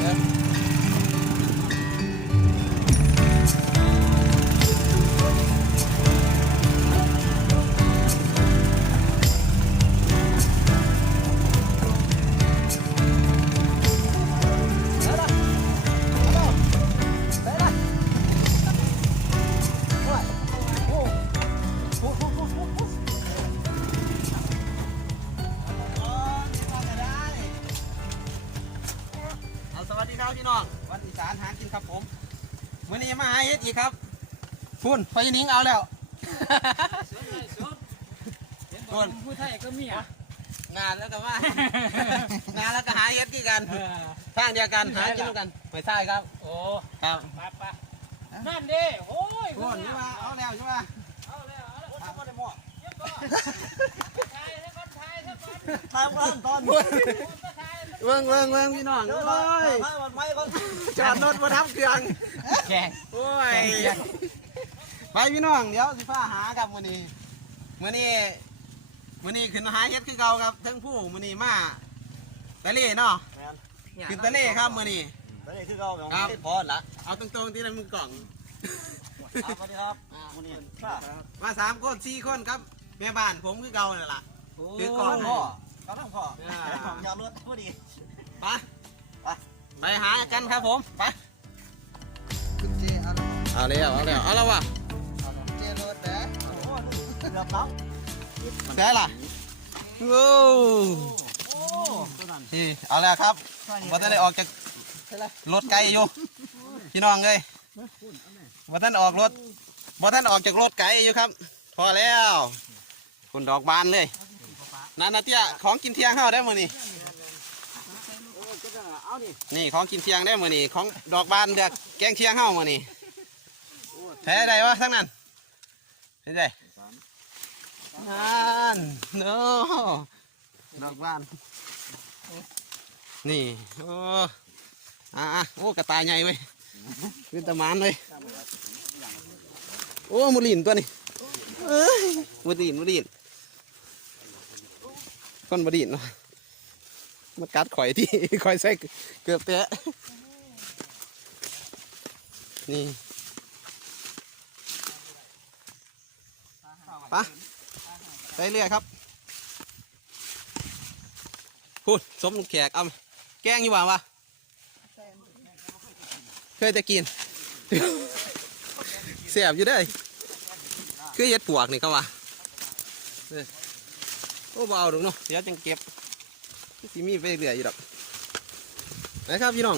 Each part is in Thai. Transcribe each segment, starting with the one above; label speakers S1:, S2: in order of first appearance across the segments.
S1: Yeah. พี่น้องวันอีสานหากินครับผมมื้อนี้มาหาเฮ็ดอีกครับพุ่นพอยินิงเอาแล้ว
S2: คนผู้ไทยก็มีอะ
S1: งานแล้วก็มางานแล้วก็หาเฮ็ดกี่กันทางเดียวกันหากินด้วยกันไม่ใช่ครับ
S2: โอ้
S1: ครับ
S2: ปะปะนั่นดิโอ้ย
S1: พุ่นใช่ปะเอาแล้วใช่ปะ
S2: เอาแล้วเอาแล้ว
S1: ทำก็ได้หมด
S2: เย็บก่อนไทยแล้วก่อนไทยแล้วก่อน
S1: ทำก่อนตอน
S2: ผมก็ไทย
S1: เบิ่งเบิ่งเบิ่งพี่น้องโอ้ยจอดรถมาทับเครื่อง
S2: แข่ง
S1: โอ้ยไปพี่น้องเดี๋ยวสิฟ้าหาครับมื้อนี้มื้อนี้มื้อนี้ขึ้นหาเฮ็ดคือเก่าครับทั้งผู้มื้อนี้มาตะเล่เนาะขึ้นตะเล่ครับมื้อนี้
S3: ตอนนี้คือเราของ
S1: ครับ
S3: พอละ
S1: เอาตรงๆที่ในมือกล่อง
S3: สวัสดีครับวันนี้ป้า
S1: มาสามคนสี่คนครับแม่บ้านผมคือเก่านั่นล่ะคือกล่อง
S3: พ่อ เขาทั้งพ่อ
S1: อ่า
S3: ของยาวรถพอดี
S1: ไปไปไปหากันครับผมไป
S4: คุณเจเอา
S1: เอาแล้วเอาแล้วเอาแล้ววะ
S4: เจรถนะ
S3: โอ้เกือบล้
S1: แซ่ล่ะโอ้ำ
S3: โอ้ตัวนั้น
S1: นี่เอาแล้วครับว่าท่านได้ออกจากรถไกลอยู่พี่น้องเลยว่าท่านออกรถว่าท่านออกจากรถไกลอยู่ครับ พอแล้วคุณดอกบานเลย นั่นนะเตี้ยของกินเที่ยงเข้าได้มือนี่นี่ของกินเที่ยงได้มือนี่ของดอกบานเดือกแกงเที่ยงเข้ามือนี่แท้ใดวะทั้งนั้นเห็นไดนั่นโน้ดอกบานนี่โอ้อะโอ้กระต่ายใหญ่เว้ยเป็นตะมานเลยโอ้มูลินตัวนี้เอ้ยมูลินมูลิน คนมูลินเนาะมากัดข่อยที่ข่อยใส่เกือบแตะนี่ปะใส่เรื่อยครับพูดสมแขกเอาแกงอยู่บ่าวะเคยจะกินเสียบอยู่เด้ คือเฮ็ดปวกนี่เขาว่า โอ้เบาดอกเนาะเดี๋ยวจังเก็บสิมีไปเรื่อยอยู่ดอกนะครับพี่น้อง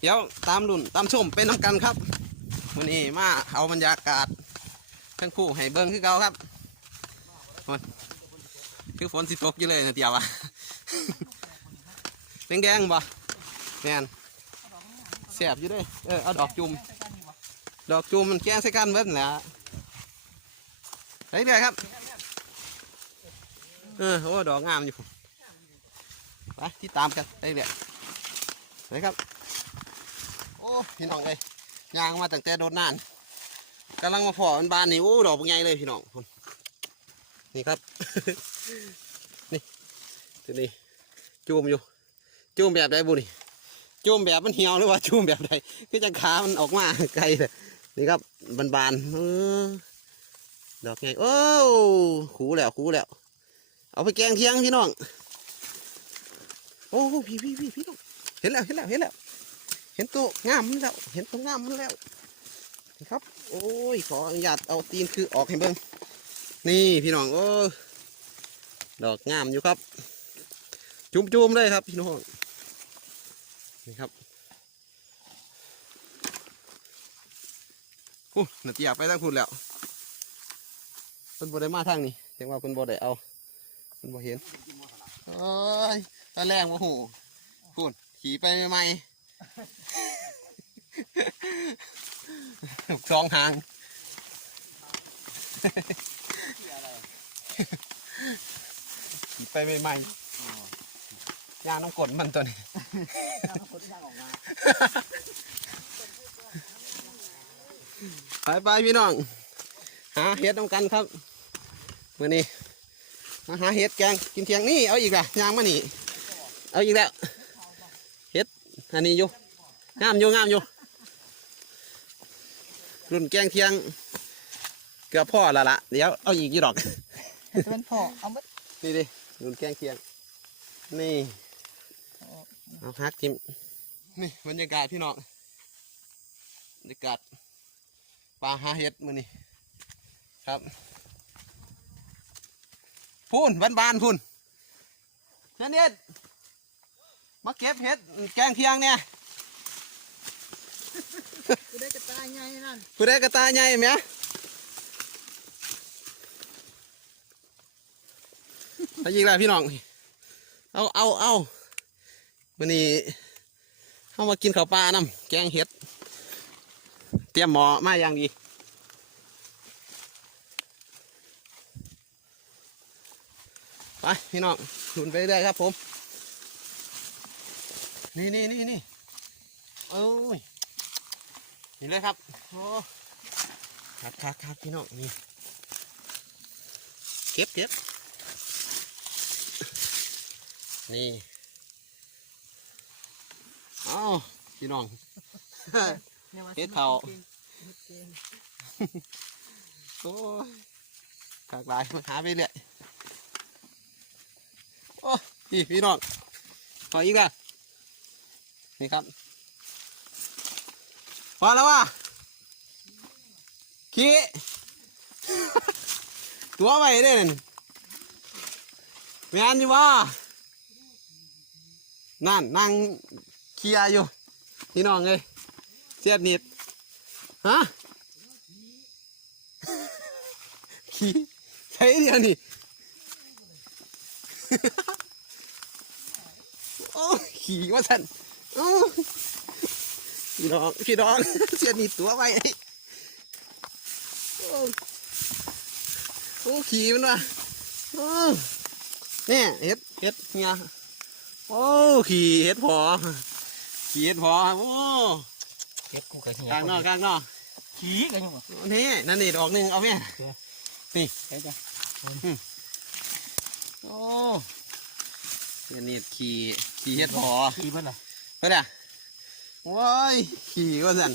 S1: เดี๋ยวตามรุ่นตามชมเป็นน้ำกันครับวันนี้มาเอาบรรยากาศทั้งคู่ให้เบิ้งคือเก่าครับฝนคือฝนสิตกอยู่เลยนะเตียวอะแดงๆบ่แม่นเสียบอยู่เด้อเออเอาดอกจุ่มดอกจูมมันแกงใส่กันเบิ้ลแหละไปเรื่อยครับ เออโอ้ดอกงามอยู่ไปที่ตามกันไปเรื่อยไปครับ โอ้พี่น้องเลยยางมาตั้งแต่โดนนานกำลังมาพอมันบานนี่โอ้ดอกเป็นไงเลยพี่น้องผมนี่ครับ นี่ตัวนี้จูมอยู่จูมแบบใดบุนี่จูมแบบมันเหี่ยวหรือว่าจูมแบบใดคือจะขามันออกมาไกลเลยนี่ครับบานๆเออดอกไงโอ้ขูแล้วขูแล้ว เอาไปแกงเที่ยงพี่น้อง โอ้พี่พี่พี่พี่น้อง เห็นแล้วเห็นแล้วเห็นแล้ว เห็นตัวงามมันแล้ว เห็นตัวงามมันแล้วนะครับ โอ้ย ขออนุญาตเอาตีนคือออกให้เบิ่งนี่พี่น้องโอ้ดอกงามอยู่ครับ จุ่มๆเลยครับพี่น้อง นี่ครับอู้นาทีอยากไปทางพูดแล้วเพิ่นบ่ได้มาทางนี้ถึงว่าเพิ่นบ่ได้เอา เพิ่นบ่เห็นโอ้ยตอนแรงบ่หูพูดขี่ไปใหม่ๆสองหางขี่ไปใหม่ๆย่างน้ำกลมันตัวนี้ไปไปพี่น้องหาเห็ดต้องกันครับมื่อนี้ มาหาเห็ดแกงกินเที่ยงนี่เอาอีกละยางมานี่เอาอีกแล้วเห็ดอันนี้อยู่งามอยู่งามอยู่รุ่นแกงเที่ยง เกือบพ่อและละเดี๋ยวเอาอีกยี่ดอก
S4: เป็นพ่อเอามา
S1: นี่ดิรุ่นแกงเที่ยง นี่เอาฮักทิมนี่บรรยากาศพี่น้องบรรยากาศปลาหาเห็ดมือนี่ครับ พูนบ้านบานๆพูนเชนเด็ดมาเก็บเห็ดแกงเคียงเนี่ย
S4: กูได้กระต่ายใหญ่นั่น
S1: ผู้ได้กระตายใหญ่ไหมถ้ายิงแล้วพี่น้อง เอาเอาเอาวันนี้เข้ามากินข้าวปลาน้ำแกงเห็ด เตรียมหมอมาอย่างดี ไปพี่น้องหลุนไปเรื่อยๆครับผม นี่นี่นี่นี่โอ้ยนี่เลยครับโอ้ครับครับครับพี่น้องนี่เก็บเก็บนี่เอาพี่น้องเฮ็ดเผาโอ้ยกากหลายมาหาไปเรื่อย โอ้พี่พี่น้องขออีกอะนี่ครับพอแล้วว่ะขี้ตัวไปเด้นแม่นอยู่ว่านั่นนั่งเคลียร์อยู่ พี่น้องเลยเสียดนิดฮะขี้ใช่เดียวนี่ โอ้ย ขี่ว่าสันโอ้ยพี่น้อง พี่น้องเสียดนิดตัวไปโอ้ยโอ้ขี่มันว่ะโอ้ยเนี่ยเฮ็ดเฮ็ดเนี่ยโอ้ขี่เฮ็ดพอขี่เฮ็ดพอโอ้
S2: เก็บกูกับเฮีย
S1: กลางนอกกลางนอก
S2: ขี้กันยังไง
S1: นี่นั่นนี่ดอกหนึ่งเอาแม่นี่
S2: เฮ้ยจ้ะ
S1: โอ้ เสียดนิดขี่ขี่เฮ็ดพอ
S2: ขี้เบิ้ลอะ
S1: ไปเด้อโอ้ยขี่ก็สัน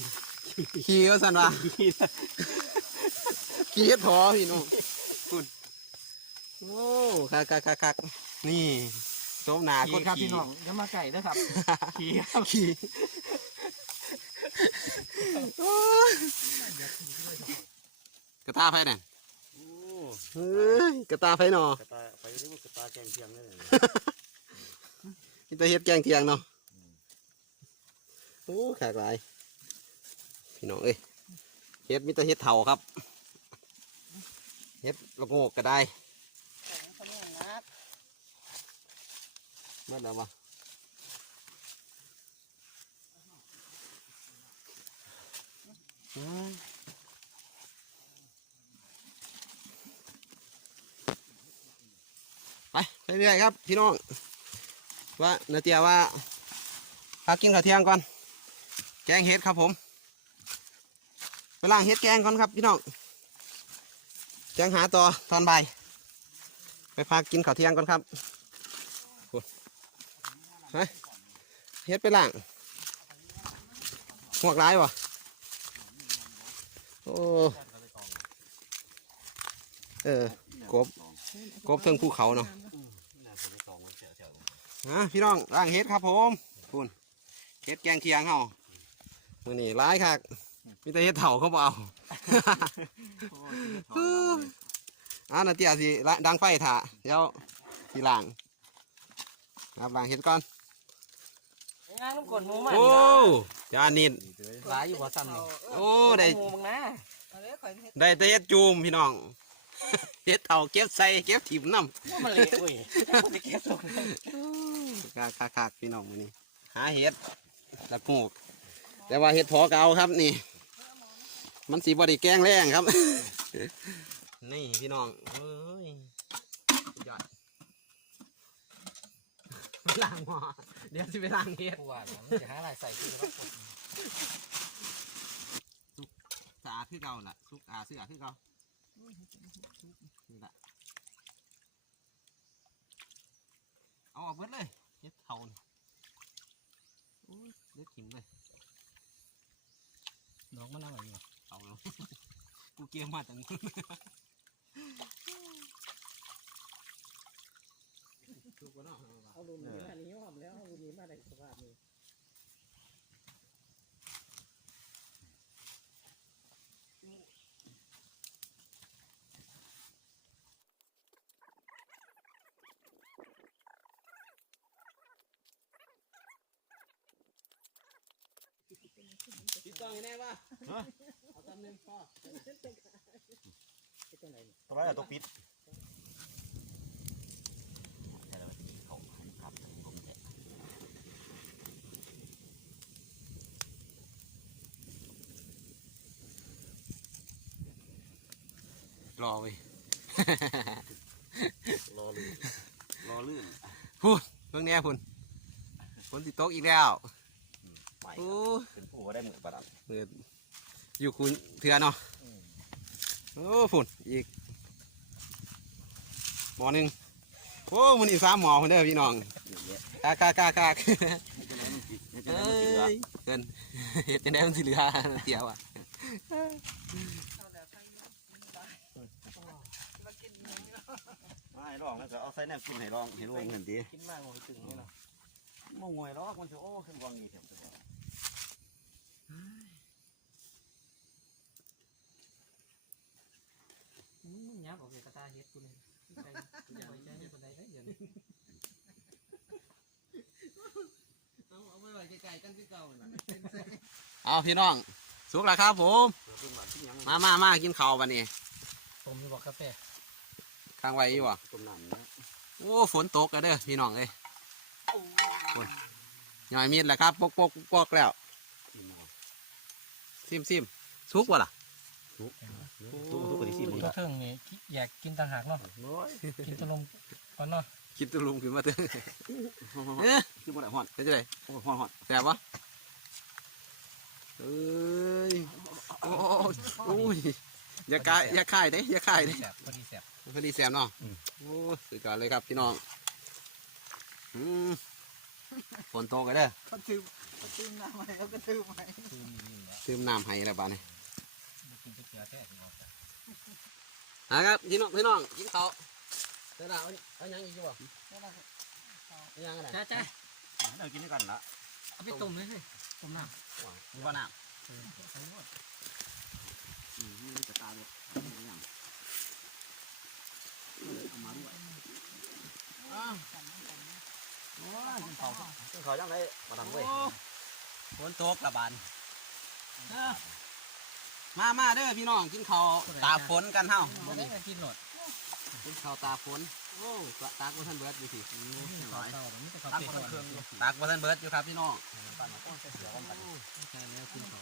S1: ขี่ก็สันวะขี่เฮ็ดพอพี่น้องคุณโอ้คักคักคักคักนี่โซมหนา
S2: ขี้ครับพี่น้องอย่ามาไก่ด้วยครับขี้ครับ
S1: ขี่โอ้ยกระตาไฟเนี่ย
S3: โอ้
S1: เฮ้ยกระตาไฟหนอก
S3: ระตาไปเรียกว่ากระตาแกงเทียงเลย
S1: นี่จะเฮ็ดแกงเทียงเนาะโอ้ขากหลาย พี่น้องเอ้ยเฮ็ดมิตรเฮ็ดเถาครับเฮ็ดละโงกก็ได้มื่อแล้ววะไปเรื่อยๆครับ พี่น้อง ว่านาเตียว่าพากินข้าวเที่ยงก่อน แกงเห็ดครับผมไปล้างเห็ดแกงก่อนครับพี่น้องแกงหาต่อตอนบ่ายไปพากินข้าวเที่ยงก่อนครับเห็ดไปล้างหวกร้ายวะโอ้เออกบกบเทิงภูเขาเนาะ
S3: น่าจะไปตองมันเฉย
S1: ฮะพี่น้องล้างเห็ดครับผมคุณเห็ดแกงเคียงเฮามือนี่ร้ายคักมีแต่เห็ดเถ่าเขาบเอาอ่านาเตียสิละดังไฟถ่าเดี๋ยวสิล้างครับล้างเห็ดก่อน
S2: งานต้องกดหมูมา
S1: โอ้จานนิด
S2: หลายอยู่บ่ซ้ำนี่
S1: โอ้ได้
S2: หมูมึงนะ
S4: เอาเลยข่อยเฮ็ด
S1: ได้แต่เห็ดจูมพี่น้อง เห็ดเถ่าเก็บใส่เก็บถิ่มน้ำ
S2: ว่ามันเละเว้ยจะเก็บตรงนั้น
S1: คักคักคักพี่น้องมื้อนี้หาเห็ดละงูกแต่ว่าเห็ดพอเก่าครับนี่ มันสีบไดีแกล้งแรงครับ นี่พี่น้องเอ้ยสุดยอดไปล้างหม้อเดี๋ยวสิไปล้างเห็ด
S2: กูว่ามันจะหาอะไรใส่กูครับ
S1: สะอาดคือเก่าล่ะสุกอาดเสื้อคือเก่านี่ ละเอาออกเบิดเลยเห็ดเท่านี่โอ้ยเลือดขิมเลย
S2: น้องมันอะไรอยู่
S1: เอาแล้วกูเกมมาตั้ง
S2: เอาลุนนี้มานี้ยอมแล้วเอาลุนนี้มาได้สภาพนี้
S1: ต้องให้แน่ป่ะเอาตำหนึ่งพ่อ
S2: ที่ตรงไหนนี่
S3: ทำไมอะตัวปิดแต่ละทีเขาให้ครับผมแหละ
S1: รอเว้ย
S3: รอลื่นรอลื่น
S1: พูดเพิ่งเนี้ยพุ่นฝนติดตกอีกแล้ว
S3: ไป
S1: โอ้
S3: เป็นผู้ก็ได้หมือประดับ
S1: เปิดอยู่คุณเถื่อเนาะโอ้ฝุ่นอีกหมอหนึ่งโอ้มันอีกสามหมอคนเด้อพี่น้อง
S3: เยอะแยะ
S1: กากากากาก
S3: ให้จะได้มันปิดให้จะ
S1: เอ้
S3: ได้มันเจือย
S1: เกินเห็ดจังได้มันสิเหลือเดียวอะ
S4: เอาแล้วทั้งนี้มากินหมูเนาะ
S3: ไม่ลองแล้วก็เอาใส่แนวกินให้ลองให้ลงเห็นดี
S2: กินมากเลยตึงนี่เนาะ
S3: มองงวยลอกมันจะโอ้ขึ้นกวางนี้เถอะตัว
S2: มึงยับออกจากกระตาเฮ็ดกูเลยใจอย่าไว้ใจในบันไดได้เดี๋ยวนี้
S1: เอาเอาไปไว้ไกลๆกันที่เก่าเอาพี่น้อง สุกแล้วครับผม
S3: ขึ้นมาขึ้นยัง
S1: มามามากินข้าววันนี้
S2: ผมจะบอกกาแฟ
S1: ข้างไว้อยู่บ่
S3: ต้มน้ำนะ
S1: โอ้ฝนตกแล้วเด้อพี่น้องเอ้ยหน่อยมีดแล้วครับปกปกปกแล้ว
S3: กินมา
S1: ซิมซิมสุกวะล่ะ
S3: ทุกทุก ทุกคนที่ชิมมึง
S2: ตัว
S3: ละ
S2: เทิงนี่อยากกินต่างหากเนาะ
S3: น้อย
S2: กินตะลมก่อนเนาะ
S1: กินตุลุมขึ้นมาเถอะเอ๊ะ
S3: คือบ่ได้ฮอด
S1: เป็นจังได
S3: โอ้ฮอดฮอด
S1: แซ่บปะเอ้ยโอ้โอ้ยอย่ากายอย่าคายเด้อย่าคายเด้
S2: แสบพอดีแสบ
S1: พอดีแซมเนาะโอ้สุดยอดเลยครับพี่น้องอืมฝนตกกันเด้อ
S4: เขาถือเขาถือน้ำใหม่แล้วก็ถือใหม่
S2: คือมีนี่แหละ
S1: เติมน้ำให้แล้วบ้านี้
S2: บ่กินจะเกลื อแท้ที่บอกจ้ะ
S1: นะครับพี่น้องพี่น้องกินข้าวเดี๋ยวเราเอาเอายังอีกอยู่บ่
S4: แล้วเราก็
S1: เอายังอะไร
S2: จ้าจ้า
S3: เรากินด้วยกันละ
S2: เอาไปต้มเลยสิต้มน้
S1: มีบ่น้ำ
S2: เออใส่หมด
S3: อืมนี่จะตาเลยอย่างเอามาด้วยำ
S1: อ้าวโอ้ยกินข้าว
S3: ซึ่งเขายังได้ประดับเว้ย
S1: โอ้ฝนตกกระบานเด้อ มามาเด้อพี่น้องกินข้าวตากฝนกันเฮา
S2: บ่ได้กินหนด
S1: กินข้าวตากฝนโอ้ตากบ่ทันเบิดอยู่สิ
S2: ร้อยมันจะกา
S3: ตั้ง
S2: แฟ
S3: คนละเครื่องอยู่
S1: ตากบ่ทันเบิดอยู่ครับพี่น้อง
S3: ตั้งมาต้นเสือกัน
S2: ใช่แล้วกินของ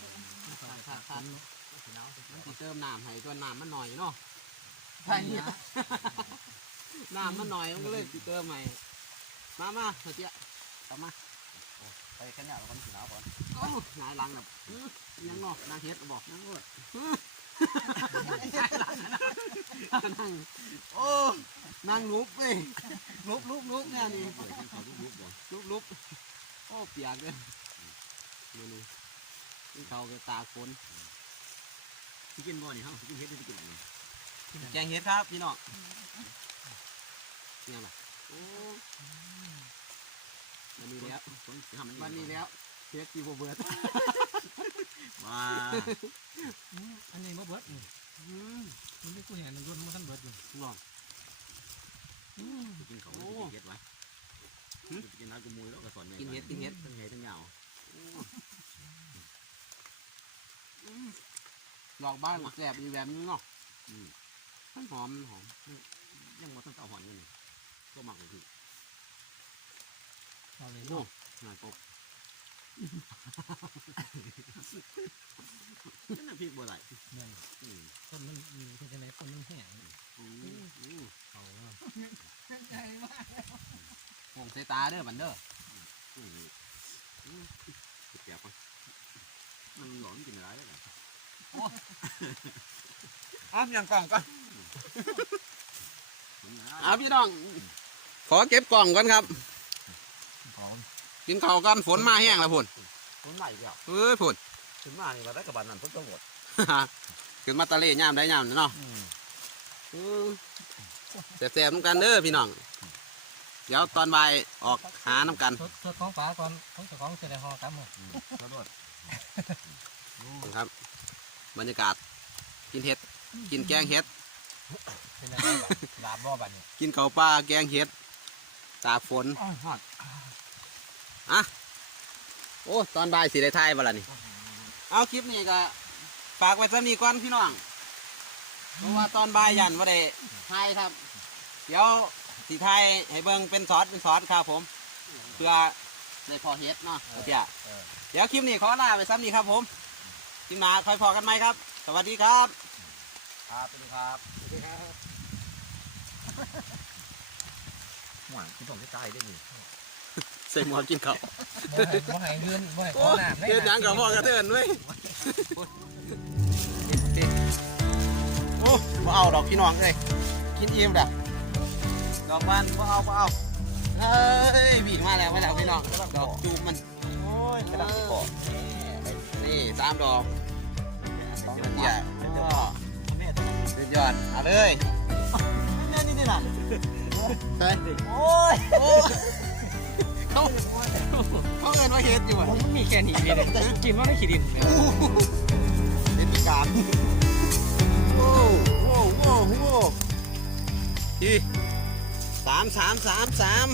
S1: ทานทานทานมันสิเติมน้ำให้ตัวน้ำมันหน่อยเนาะใช่เนี่ยน้ำมันหน่อยมันก็เลยสิเติมให้มามาเฮ้ยเจ๊กลับมา
S3: ไป แค่นี้เราก็สีหนาวก่อน
S1: หงายลังแบบยังนาะนางเฮ็ดบอกนั่งเลยนั่งโอ้นั่งลุกเว้ยลุกลุกลุกเนี่ยนี่
S3: ลุกลุก
S1: โอ้เปียกเลยนี่นี่นี่เขาตากฝน
S3: ที่กินบ่อนี่ฮะที่กินเฮ็ดได้กินนี่
S1: แกงเห็ดครับพี่น้องเนี่ยล่ะโอ้ วันนี้แล้ว
S3: มัน
S1: วันนี้แล้วเฮ็ดอยู่บ่เบิด
S3: ว้า
S2: อันนี้บ่เบิดนี่
S1: มั
S2: นไม่กูเห็นรุ่นมันทันเบิร์ดอยู่
S1: ลอง
S3: กินเขากินเฮ็ดไว้กินน้ำกูมวยแล้วก็สอน
S1: กินเห็ดกินเห็ด
S3: ทั้งเฮ็ดทั้งเหงา
S1: หลอกบ้านแสบอยู่แบบนี้เนาะมันหอมหอม
S3: ยังมาต้องเอาหอนอยู่นี่ก็หมักเลยพี่
S2: เอาเลย
S1: โอ้
S2: เนาะ
S1: หน่อยกบ
S3: นั่นพี่บัวไหล
S2: เนี่ยคนมันมีที่ไหนคนมันแห้ง
S1: เอา
S2: เอาเนาะ
S4: ใจมาก
S1: หงใส่ตาเด้อบันเด้อ
S3: เปียกปะมันหลอนกินอะไรได้หรอ
S1: อ้าวยังกล่องก่อน
S3: มันนะ
S1: อ้าวพี่น้อง ขอเก็บกล่องก่อนครับ
S2: ของ
S1: กินข้าวกันฝนมาแห้งแล้วพุ่น
S3: มันใหม่เดียว
S1: เอ้ยพุ่น
S3: ถึงมานี่มาได้กับบ้านนั่นพุ่งต้องหมด
S1: ขึ้นมาตะเลย่ามได้ย่ามเนาะแสบๆน้ำกันเด้อพี่น้อง เดี๋ยวตอนบ่ายออกหาน้ำกัน
S2: ทดทดของฝาก่อนของเจ้าของเสร็จแล้วห่อกำหมด
S3: ขอโทษ
S1: ครับ บรรยากาศ กินเห็ด กินแกงเห็ด
S2: เป็นยังไงบาปบ่บัดนี้
S1: กินข้าวปลาแกงเห็ด ตากฝน
S3: ฮ อด
S1: โอ้ตอนบ่ายสิได้ทายบ่ล่ะนี่ เอาคลิปนี้ก็ฝากไว้สำนีก่อนพี่น้องเพราะว่าตอนบ่ายยันว่าได้ถ่ายครับ เดี๋ยวสีไทยให้เบิ่งเป็นซอสเป็นซอสครับผม เพื่อได้พอเฮ็ดเนาะเดี๋ยวเดี๋ยวคลิปนี้ขอลาไปซ้ำนี้ครับผมคลิปหน้าคอยพอกันไหมครับ สวัสดีครับ
S3: ครับสวัสดีครับหวานคุณต้องได้ใจได้นี่
S1: ใส่หมอกินข้าว
S2: บ่ให้เงินบ่ให้ข
S1: โอ้
S2: อน้ำ
S1: เฮ็ดหยังกับพ่อกระเทือนเว้ยโอ้บ่เอาดอกพี่น้องเลยกินอิ่มเด้อดอกบานบ่เอาบ่เอาเอ้ยบีมาแล้วมาแล้วพี่น้องดอกจูบมัน
S3: โอ้ยกระดับที่บอก
S1: นี่สามดอกสองเดียว
S3: แม่ต้อง
S1: สุดยอดเอาเลย
S3: แม่นี่นี่น่ะ
S1: เฮ้ย
S3: โอ้ย
S1: โอ้เขาเขาเอินว่าเฮ็ดอยู่อะ
S2: มันมีแค่นี้เลยกินว่าไม่ขี้ดิน
S1: เป็นพิการโอ้โหโอ้โหโอ้โหอีสามสามสามสาม